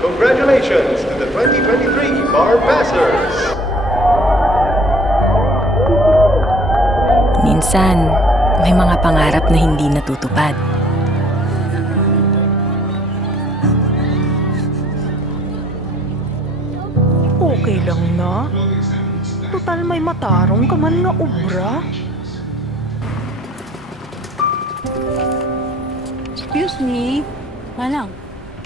Congratulations to the 2023 Bar Passers! Minsan, may mga pangarap na hindi natutupad. Okay lang na. Total may matarong ka man nga obra. Excuse me. Manang,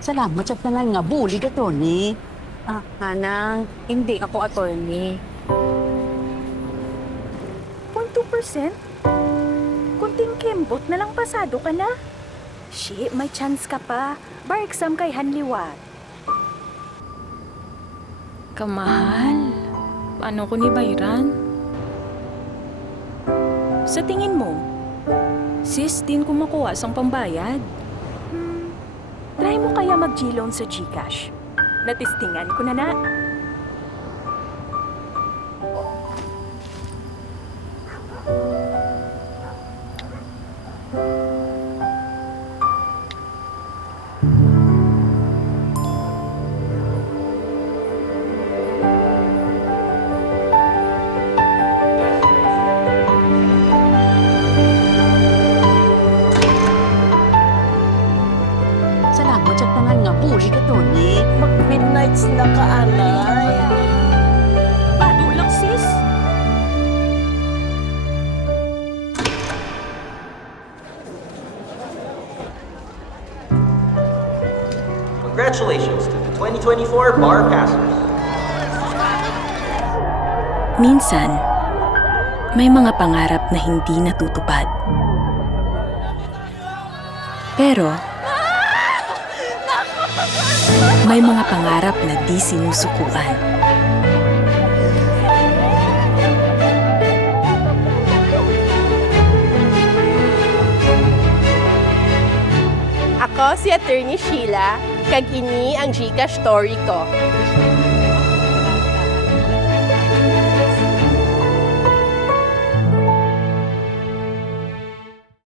salamat sa tanan nga buli ka to ni. Hanang, hindi ako attorney. 0.2%? Kunting kembot na lang pasado ka na. Shi, may chance ka pa. Bar exam kay Hanliwat. Kamahal, paano ko ni Bayran? Sa tingin mo, sis, din ko makuha sang pambayad. Try mo kaya mag-G-loan sa GCash. Natistingan ko na. Salamat sa tanan nga buli ka to ni. Mag-midnights na ka, anay. Bado lang, sis. Congratulations to the 2024 Bar Passers. Minsan, may mga pangarap na hindi natutupad. Pero, may mga pangarap na di sinusukuan. Ako si Attorney Sheila, kag ini ang Gcash story ko.